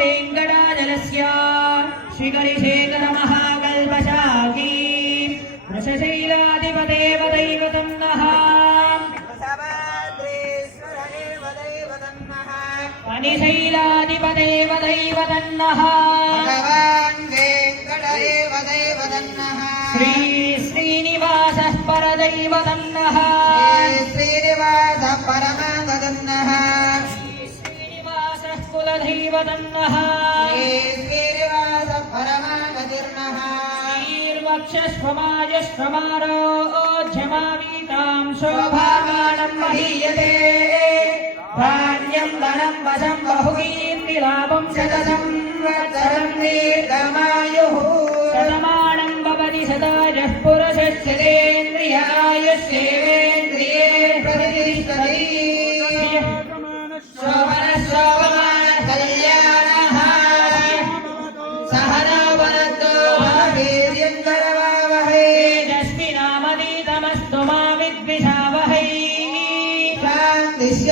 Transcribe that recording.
वेङ्कटाचलस्य श्रीकरिशेखर महाकल्पशाखी वृषशैलाधिपदेव दैवतं नः फणिशैलाधिपदेव दैवतं नः भगवान् वेङ्कटदेव दैवतं नः श्री श्रीनिवासः परदैवतं नः श्रीनिवासः परमागतं नः श्रीनिवासः कुलदैवतं नः श्रीनिवासः परमागतिर्नः श्रीर्वक्षस्वमाजस्वमारोज्यमावीतां शोभामानं महीयते धान्यं धनं वशं बहुकीर्तिलाभं शततं वत्सरं दीर्घमायुः शतमानं भवति सदाजः पुरुषस्येन्द्रियायुष्येवेन्द्रिये प्रतिष्ठति शोभनशोभमान कल्याणः सहना वनतो महावीर्यं करवावहै तेजस्विनामधीतमस्तु मा विद्विषावहै शान्तिः